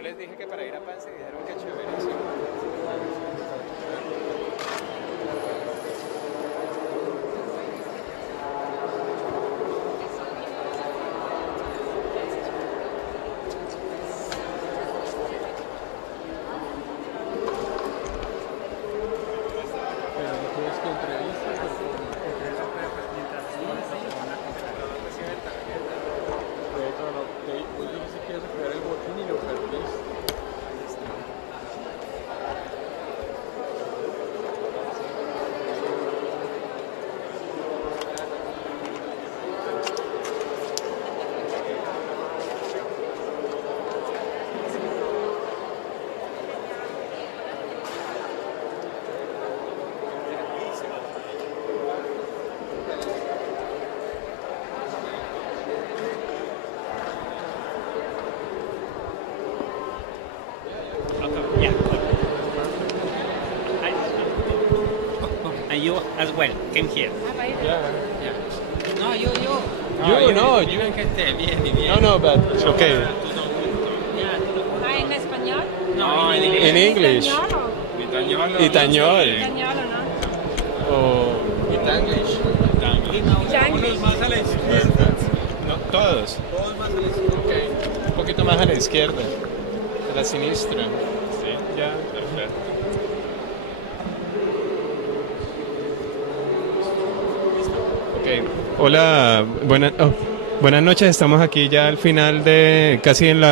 Yo les dije que para ir a Pance dijeron que chéverísimo. And you as well came here. Yeah. No, you. You que esté bien y bien. No, but it's okay. ¿En español? No, In English. Itañol. Itañol. Español, ¿no? O Itanglish. Unos más a la izquierda. No, todos. Todos más a la izquierda. Okay. Un poquito más a la izquierda. A la sinistra. Sí, ya, perfecto. Okay. Hola, buenas noches. Estamos aquí ya al final de casi en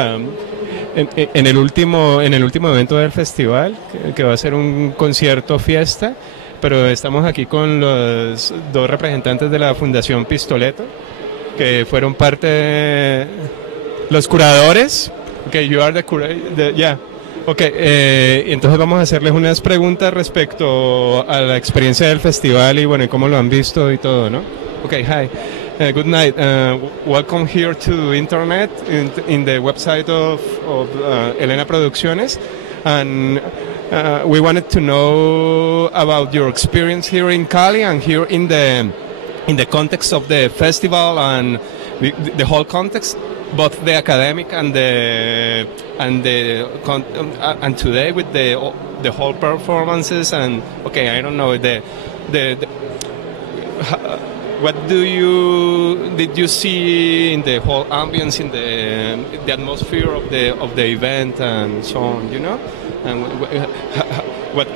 el último evento del festival, que va a ser un concierto fiesta, pero estamos aquí con los dos representantes de la Fundación Pistoleto, que fueron parte de los curadores. Okay, you are the curator. Yeah. Okay, entonces vamos a hacerles unas preguntas respecto a la experiencia del festival y bueno, y cómo lo han visto y todo, ¿no? Okay, hi. Good night. Welcome here to internet in the website of Elena Producciones, and we wanted to know about your experience here in Cali and here in the context of the festival and the whole context, both the academic and today with the whole performances and okay, I don't know what did you see in the whole ambience, in the atmosphere of the event and so on, you know? And what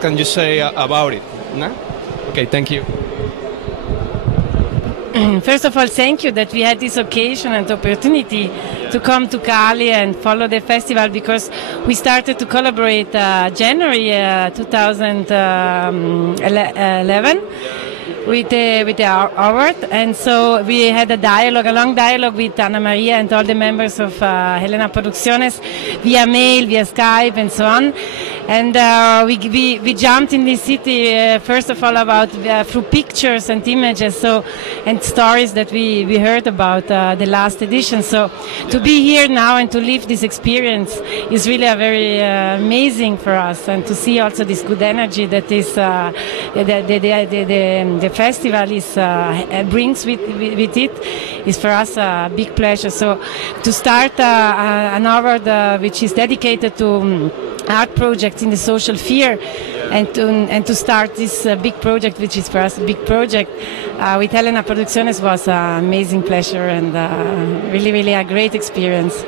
can you say about it? No? Okay, thank you. First of all, thank you that we had this occasion and opportunity to come to Cali and follow the festival, because we started to collaborate January 2011 with the award, and so we had a long dialogue with Ana Maria and all the members of Helena Producciones via mail, via Skype, and so on. And we jumped in this city first of all about through pictures and images, and stories that we heard about the last edition. So to be here now and to live this experience is really a very amazing for us, and to see also this good energy that is the festival brings with it is for us a big pleasure. So to start an award which is dedicated to art projects in the social sphere, and to start this big project, which is for us a big project, with Helena Producciones, was an amazing pleasure and really a great experience.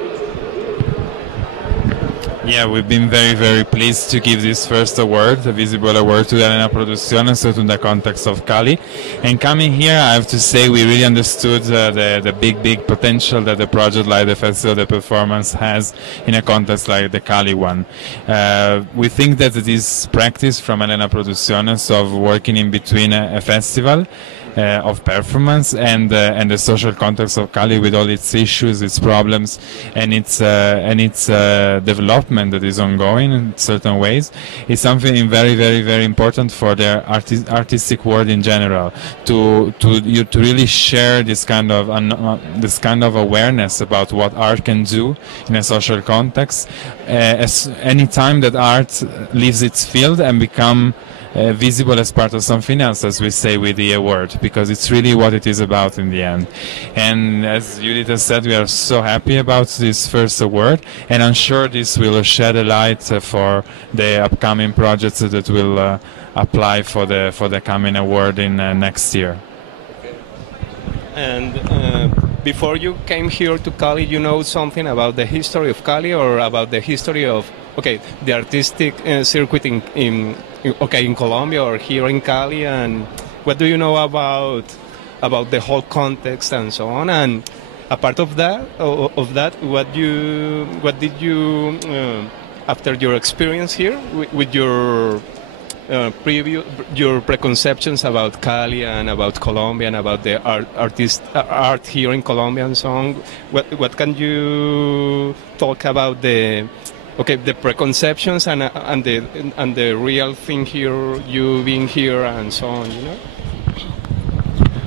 Yeah, we've been very, very pleased to give this first award, the Visible Award, to Helena Producciones, so in the context of Cali. And coming here, I have to say we really understood the big potential that the project like the Festival de Performance has in a context like the Cali one. We think that this practice from Helena Producciones of working in between a festival of performance and the social context of Cali, with all its issues, its problems, and its development that is ongoing in certain ways, is something very, very, very important for the artistic world in general. To really share this kind of awareness about what art can do in a social context. Any time that art leaves its field and become visible as part of something else, as we say with the award, because it's really what it is about in the end. And as Judith has said, we are so happy about this first award, and I'm sure this will shed a light for the upcoming projects that will apply for the coming award in next year. And before you came here to Cali, you know something about the history of Cali or about the history of the artistic circuit in Colombia or here in Cali, and what do you know about the whole context and so on? And apart of that, what did you after your experience here with your your preconceptions about Cali and about Colombia and about the art here in Colombia and so on? What can you talk about the preconceptions and the real thing here, you being here and so on, you know?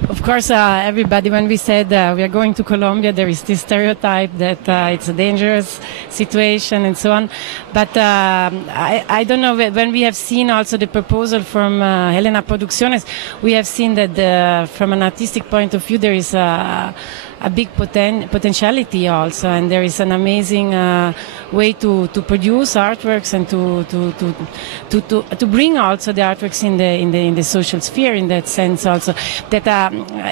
Of course, everybody, when we said we are going to Colombia, there is this stereotype that it's a dangerous situation and so on. But I don't know, when we have seen also the proposal from Helena Producciones, we have seen that from an artistic point of view, there is a big potentiality also, and there is an amazing way to produce artworks and to bring also the artworks in the social sphere, in that sense also, that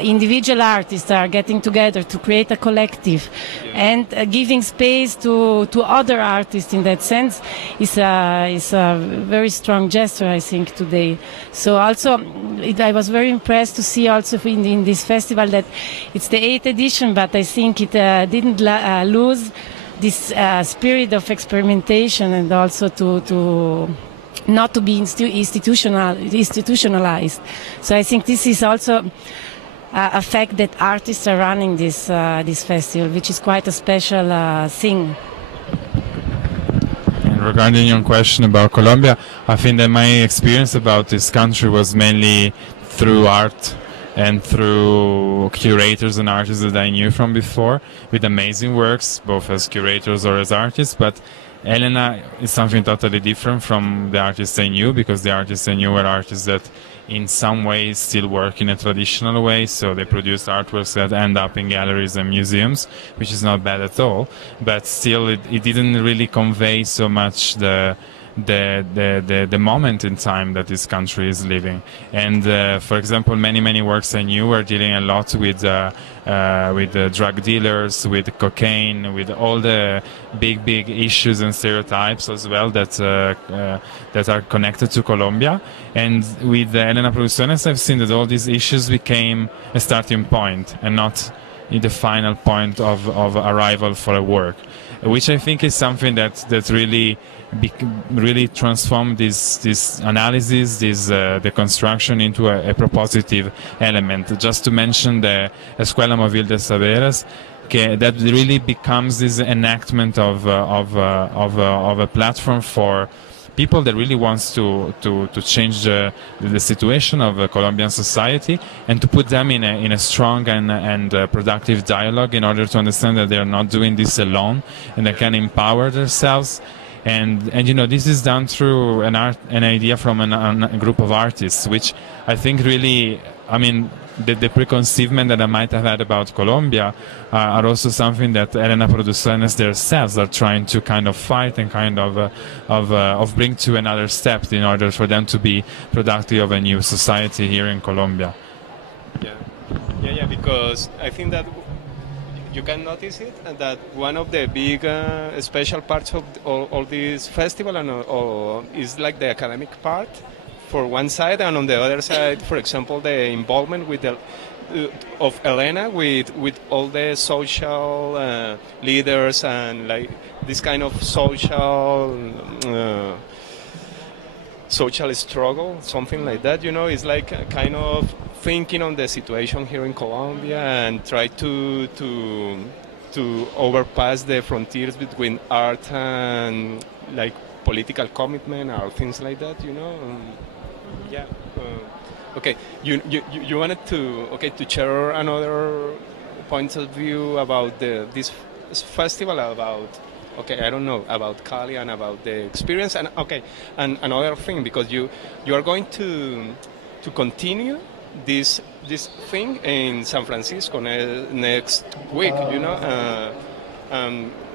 individual artists are getting together to create a collective, and giving space to other artists in that sense is a very strong gesture, I think, today. So also I was very impressed to see also in this festival that it's the 8th edition, but I think it didn't lose this spirit of experimentation, and also to not to be institutionalized. So I think this is also a fact that artists are running this festival, which is quite a special thing. And regarding your question about Colombia, I think that my experience about this country was mainly through art and through curators and artists that I knew from before, with amazing works, both as curators or as artists. But Helena is something totally different from the artists I knew, because the artists I knew were artists that in some ways still work in a traditional way, so they produce artworks that end up in galleries and museums, which is not bad at all, but still it didn't really convey so much the moment in time that this country is living. And for example, many works I knew were dealing a lot with drug dealers, with cocaine, with all the big issues and stereotypes as well that are connected to Colombia. And with Helena Producciones, I've seen that all these issues became a starting point and not the final point of arrival for a work, which I think is something that really transformed this analysis, the construction into a propositive element. Just to mention the Escuela Móvil de Saberes, that really becomes this enactment of a platform for people that really wants to change the situation of Colombian society, and to put them in a strong and productive dialogue in order to understand that they are not doing this alone and they can empower themselves. And you know, this is done through an idea from a group of artists, which I think really, I mean, the preconceivement that I might have had about Colombia are also something that Helena Producciones themselves are trying to kind of fight and kind of bring to another step in order for them to be productive of a new society here in Colombia. Yeah, because I think that you can notice it, and that one of the big special parts of all this festival is like the academic part for one side, and on the other side, for example, the involvement with of Helena with all the social leaders and like this kind of social struggle, something like that. You know, it's like a kind of thinking on the situation here in Colombia and try to overpass the frontiers between art and like political commitment or things like that. You know. Yeah. Okay. You wanted to share another point of view about this festival, about Okay, I don't know about Cali and about the experience. And okay, and another thing, because you are going to continue this thing in San Francisco next week.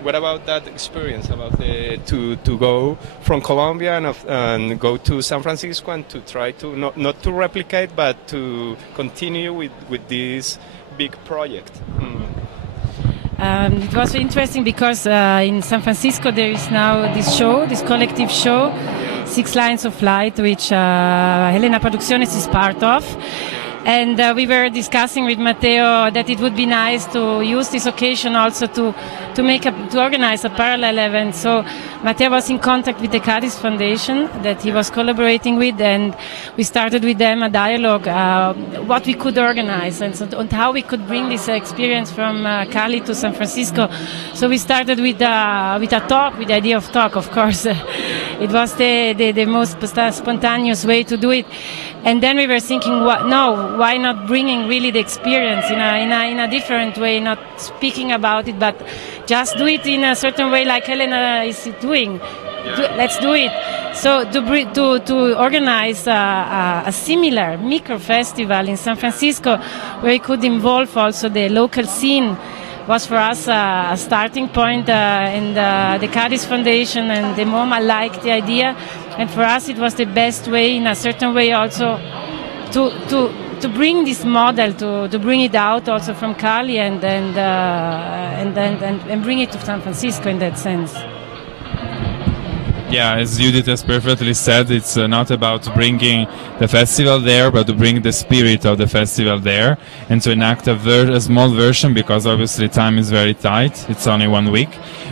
What about that experience? About to go from Colombia and go to San Francisco and to try to not to replicate, but to continue with this big project. It was interesting because in San Francisco there is now this collective show, 6 Lines of Light, which Helena Producciones is part of. And we were discussing with Matteo that it would be nice to use this occasion also to organize a parallel event. So Matteo was in contact with the Cadiz Foundation that he was collaborating with, and we started with them a dialogue what we could organize and how we could bring this experience from Cali to San Francisco. So we started with a talk, with the idea of talk, of course. It was the most spontaneous way to do it. And then we were thinking, why not bringing really the experience in a different way, not speaking about it, but just do it in a certain way like Helena is doing. Yeah. Let's do it. So to organize a similar micro festival in San Francisco, where we could involve also the local scene, was for us a starting point, and the Cadiz Foundation and the MoMA liked the idea, and for us it was the best way, in a certain way, also to bring this model, to bring it out also from Cali and bring it to San Francisco in that sense. Yeah, as Judith has perfectly said, it's not about bringing the festival there, but to bring the spirit of the festival there and to enact a small version, because obviously time is very tight. It's only 1 week.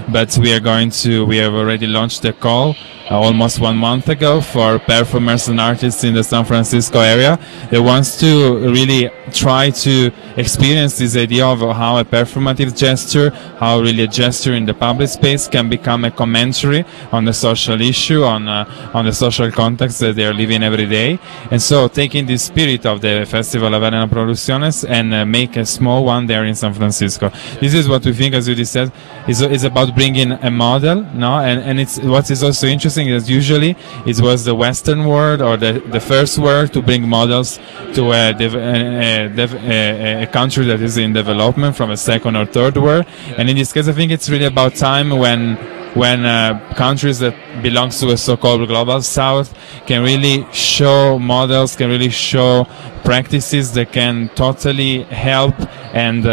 But we have already launched a call almost 1 month ago for performers and artists in the San Francisco area that wants to really try to experience this idea of how a performative gesture, how really a gesture in the public space can become a commentary on the social issue, on the social context that they are living every day. And so taking the spirit of the Festival of Helena Producciones and make a small one there in San Francisco. This is what we think, as Judy said, is about bringing a model, no? And it's what is also interesting is usually it was the Western world or the first world to bring models to a country that is in development from a second or third world. And in this case, I think it's really about time when countries that belong to a so-called global south can really show models, can really show practices that can totally help and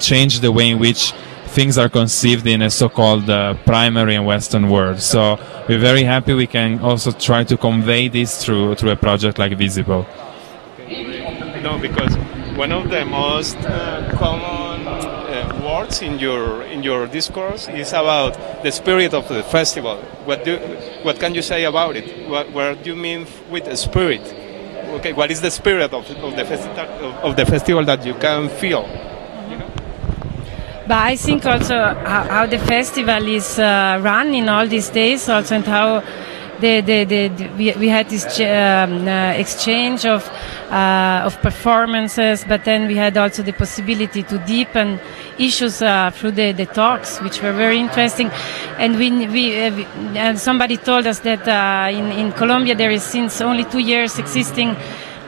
change the way in which things are conceived in a so-called primary and Western world. So we're very happy we can also try to convey this through a project like Visible. No, because one of the most common words in your discourse is about the spirit of the festival. What can you say about it? What do you mean with the spirit? Okay, what is the spirit of the festival that you can feel? But I think also how the festival is run in all these days, also, and how we had this exchange of performances, but then we had also the possibility to deepen issues through the talks, which were very interesting. And somebody told us that in Colombia there is since only 2 years existing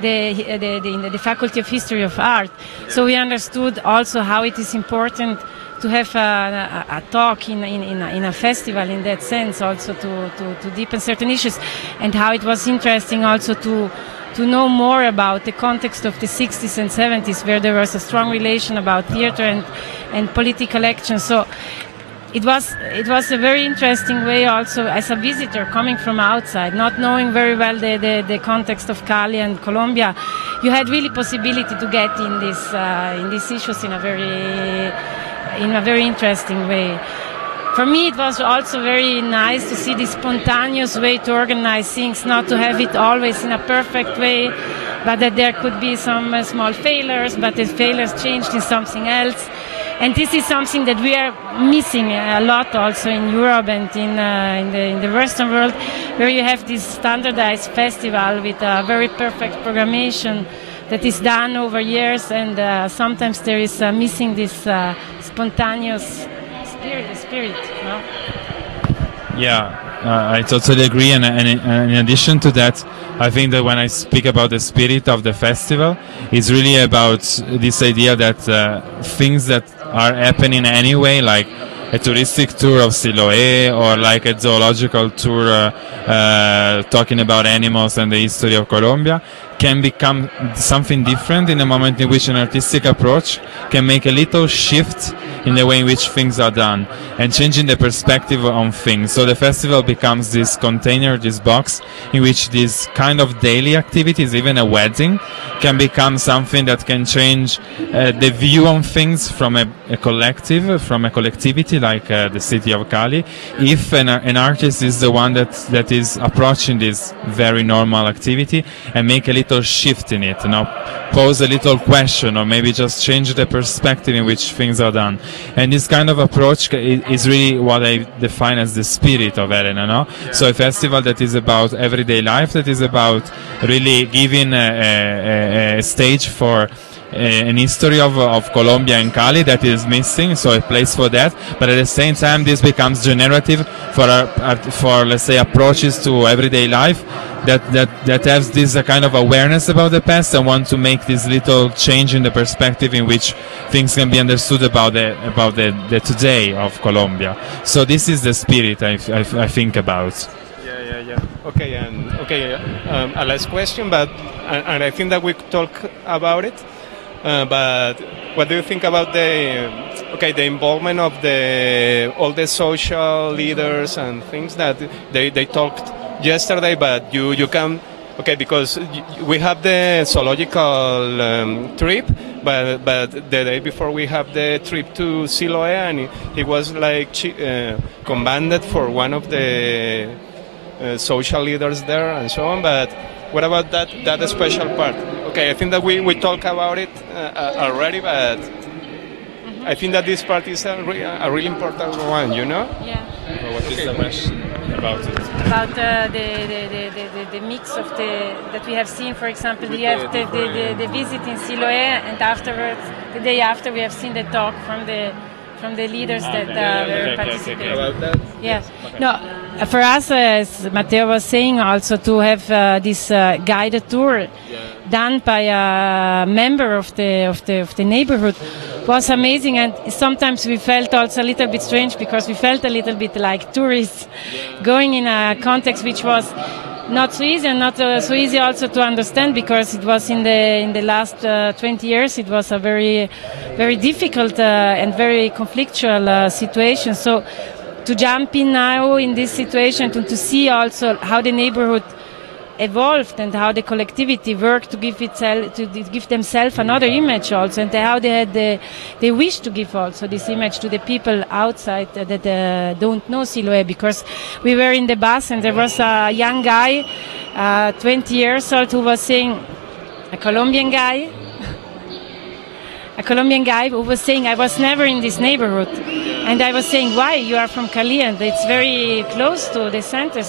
the Faculty of History of Art. So we understood also how it is important to have a talk in a festival in that sense, also to deepen certain issues, and how it was interesting also to know more about the context of the 60s and 70s, where there was a strong relation about theater and political action. So it was a very interesting way also as a visitor coming from outside, not knowing very well the context of Cali and Colombia. You had really possibility to get in these issues in a very interesting way. For me, it was also very nice to see this spontaneous way to organize things, not to have it always in a perfect way, but that there could be some small failures, but the failures changed in something else. And this is something that we are missing a lot also in Europe and in the Western world, where you have this standardized festival with a very perfect programmation that is done over years, and sometimes there is missing this spontaneous the spirit, no? Yeah, I totally agree. And in addition to that, I think that when I speak about the spirit of the festival, it's really about this idea that things that are happening anyway, like a touristic tour of Siloé or like a zoological tour talking about animals and the history of Colombia, can become something different in a moment in which an artistic approach can make a little shift in the way in which things are done and changing the perspective on things. So the festival becomes this container, this box, in which these kind of daily activities, even a wedding, can become something that can change the view on things from a collective, from a collectivity like the city of Cali, if an artist is the one that is approaching this very normal activity and make a little shift in it, pose a little question or maybe just change the perspective in which things are done. And this kind of approach is really what I define as the spirit of Elena, no? So a festival that is about everyday life, that is about really giving a stage for an history of Colombia and Cali that is missing, so a place for that. But at the same time, this becomes generative for let's say approaches to everyday life that has this kind of awareness about the past and want to make this little change in the perspective in which things can be understood about the today of Colombia. So this is the spirit I think about. Yeah. Okay, a last question, but and I think that we talk about it. But what do you think about the involvement of all the social leaders and things that they talked yesterday? But you can because we have the zoological trip, but the day before we have the trip to Siloé, and he was like commanded for one of the social leaders there and so on. But what about that special part? Okay, I think that we talk about it already, but I think that this part is a really important one, you know? Yeah. What is the question about it? About the mix of that we have seen, for example, we have the visit in Siloé, and afterwards, the day after, we have seen the talk from the leaders that were participating. About that? Yes. No, for us, as Matteo was saying, also to have this guided tour done by a member of the neighborhood was amazing, and sometimes we felt also a little bit strange because we felt a little bit like tourists going in a context which was not so easy, and not so easy also to understand, because it was in the last 20 years it was a very very difficult and very conflictual situation. So to jump in now in this situation, to see also how the neighborhood evolved and how the collectivity worked to give themselves another image also, and how they had they wish to give also this image to the people outside that don't know Siloé. Because we were in the bus and there was a young guy, 20 years old, who was saying, a Colombian guy who was saying, I was never in this neighborhood. And I was saying, why? You are from Cali and it's very close to the center.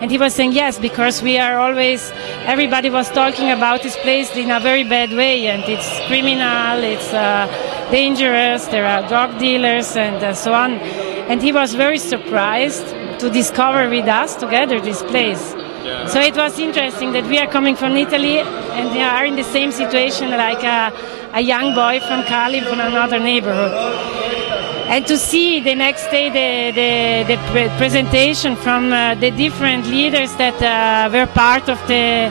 And he was saying, yes, because we are always, everybody was talking about this place in a very bad way, and it's criminal, it's dangerous, there are drug dealers and so on. And he was very surprised to discover with us together this place. Yeah. So it was interesting that we are coming from Italy and we are in the same situation like a young boy from Cali, from another neighborhood. And to see the next day the presentation from the different leaders that were part of the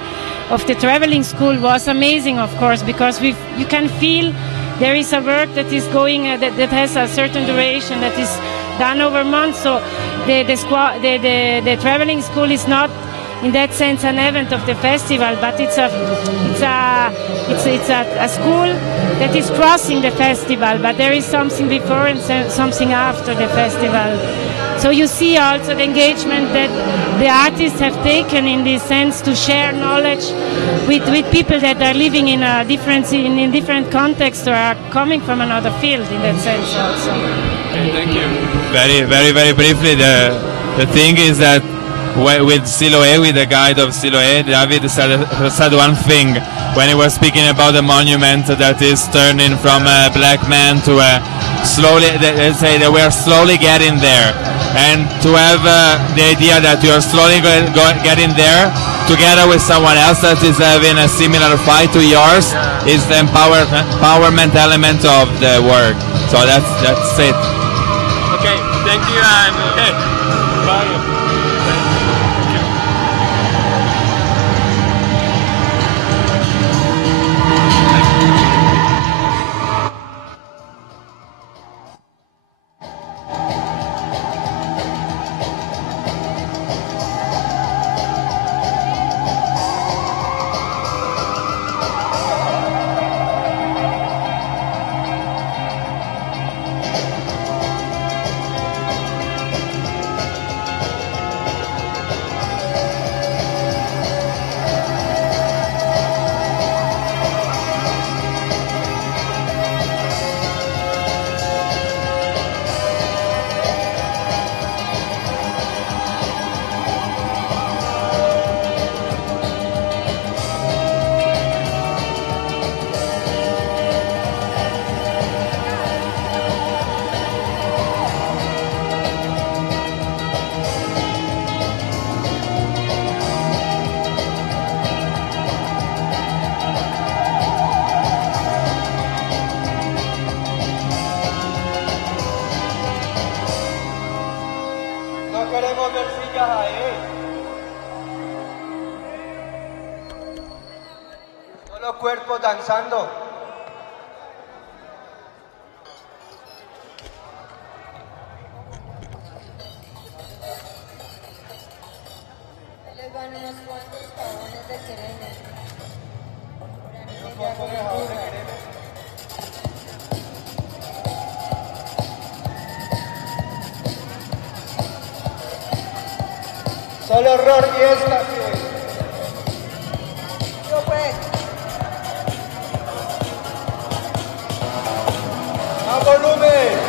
traveling school was amazing, of course, because you can feel there is a work that is going that has a certain duration, that is done over months. So the traveling school is not in that sense an event of the festival, but it's a school that is crossing the festival, but there is something before and something after the festival. So you see also the engagement that the artists have taken in this sense to share knowledge with people that are living in a in different contexts or are coming from another field in that sense also. Okay, thank you. Very, very, very briefly, the thing is that with Siloé, with the guide of Siloé, David said one thing when he was speaking about the monument that is turning from a black man to a slowly. They say that we are slowly getting there, and to have the idea that you are slowly getting there together with someone else that is having a similar fight to yours is the empowerment element of the work. So that's it. Okay, thank you and okay, bye. Queremos ver sillas ahí. Solo cuerpos danzando. Les van unos cuantos jabones de quereme. Solo horror y éxtasis. Yo pues. ¡A volumen!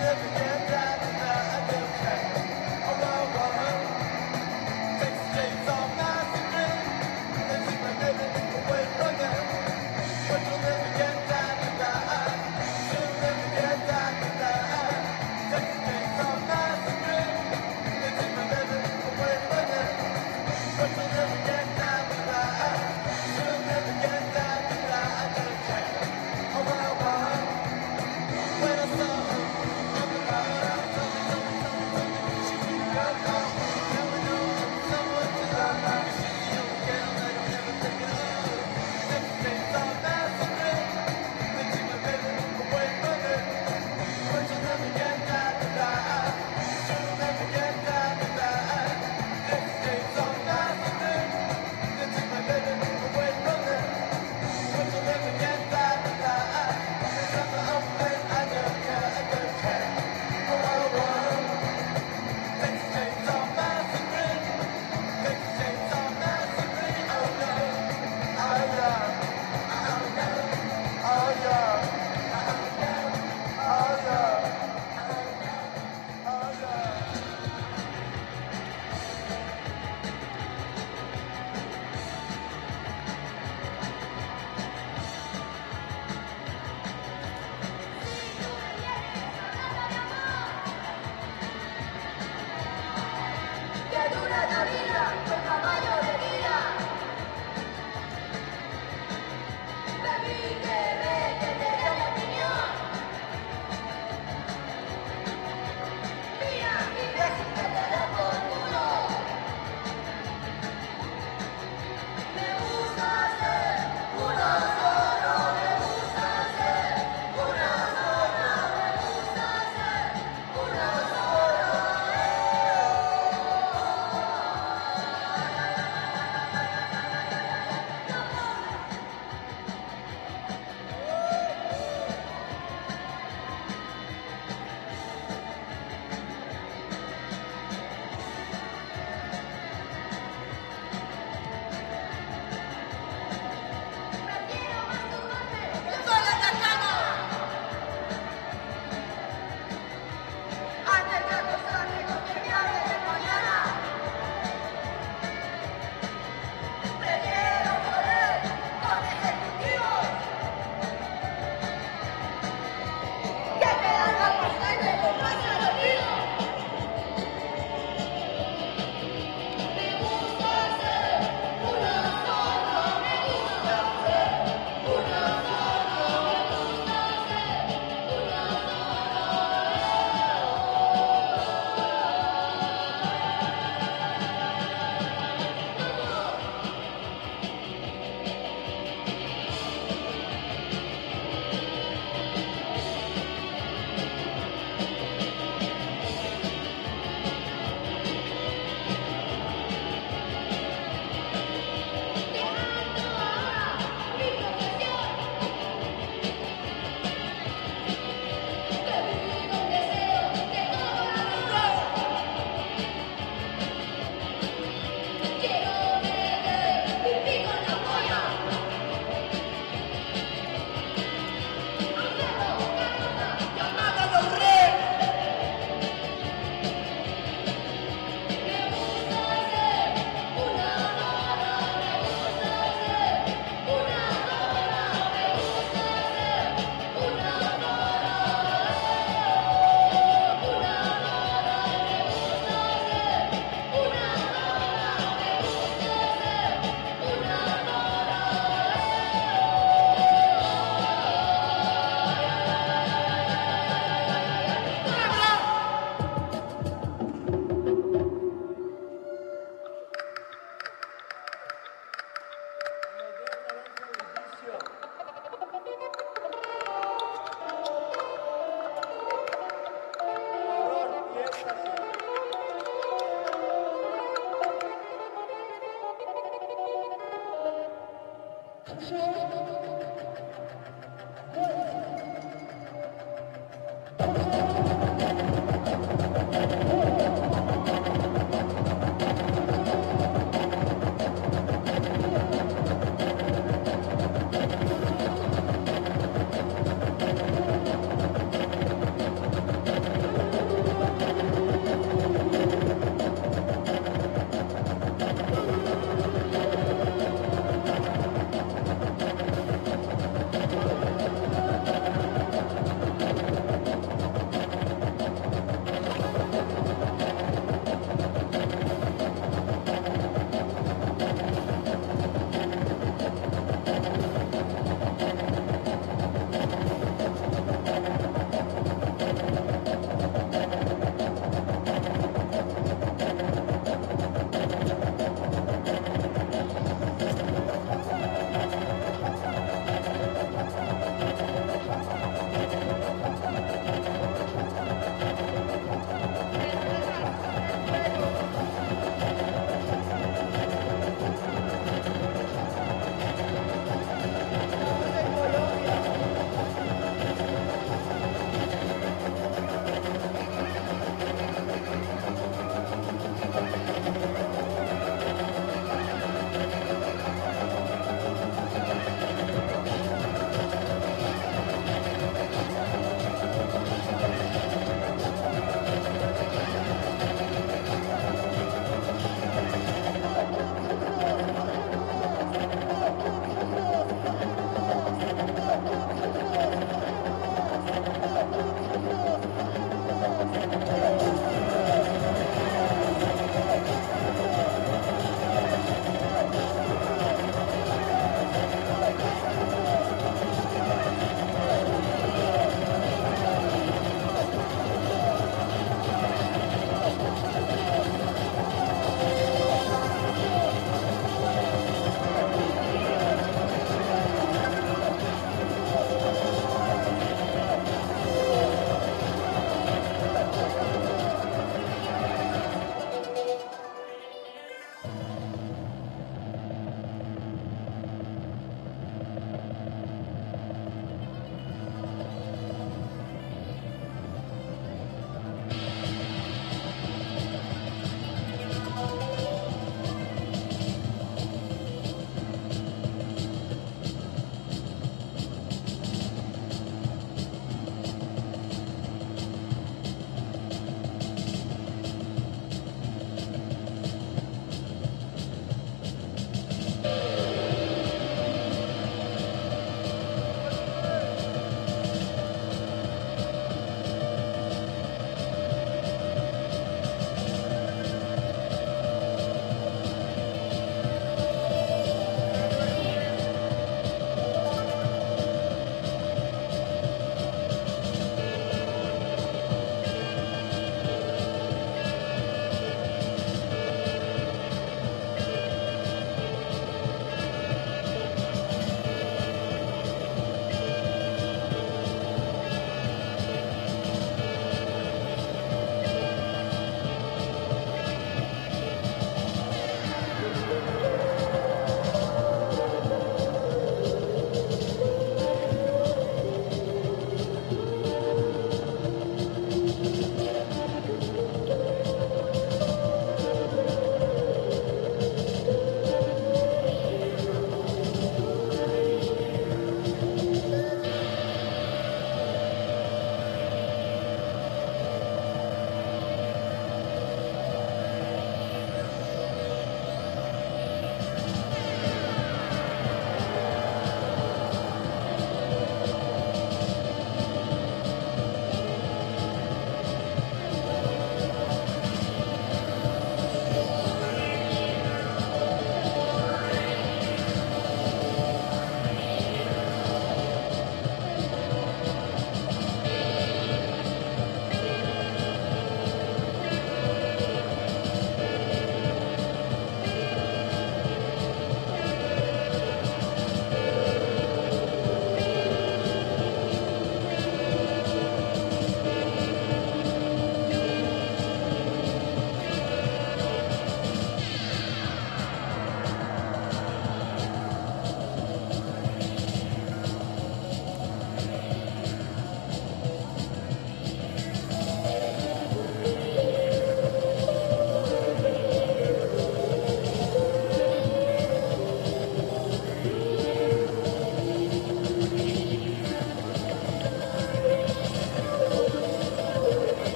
Never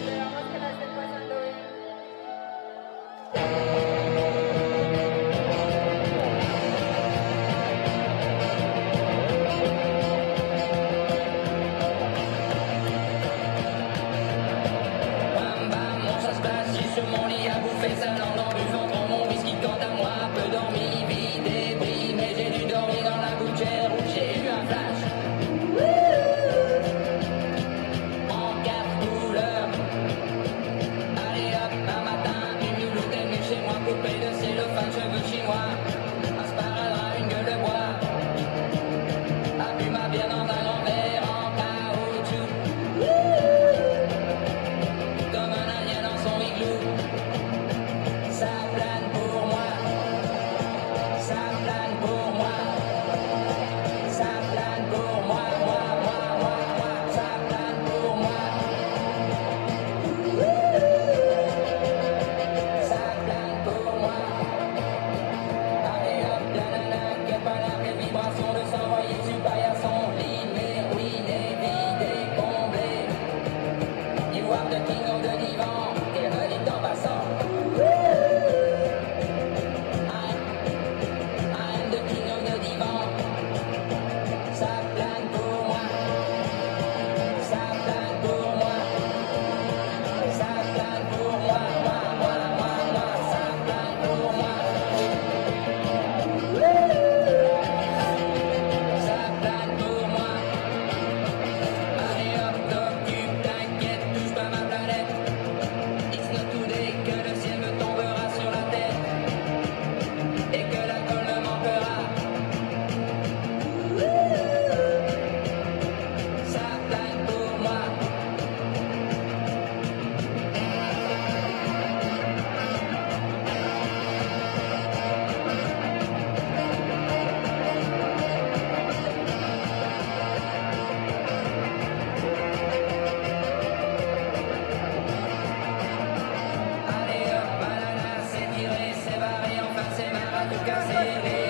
Esperamos que la estén pasando bien. Bam bam, on ça se passe, j'ai sur mon lit à bouffer sa langue en buvant trop mon whisky. Quant à moi, peu dormi, vie débris, mais j'ai dû dormir dans la gouttière où j'ai eu un flash. En quatre couleurs. Allez hop, un matin, une louloute est venue chez moi, coupée de cellophane, cheveux chinois. Un sparadrap, une gueule de bois. A bu ma bière dans un grand verre en caoutchouc. Comme un indien dans son igloo. Ça plane pour moi. Ça plane pour moi. Ça plane pour moi, moi. Ça plane pour moi. Ça plane pour moi. Allez hop, nanana, quelle banane, quelle vibration de s'envoyer sur paillasson. Limé, ruiné, vidé, comblé. You are the king of the divan, et redite en passant. I'm the king of the divan. Ça plane pour moi. Ça plane pour moi. Ça plane pour moi, moi. Ça plane pour moi. Ça plane pour moi. Allez hop, t'occupe, t'inquiète, touche pas ma planète. It's not today que le ciel me tombera sur la tête. Et que l'alcool me manquera. Ça plane pour moi. Allez hop, banana, c'est tiré, c'est barré, enfin c'est marre à tout casser. Les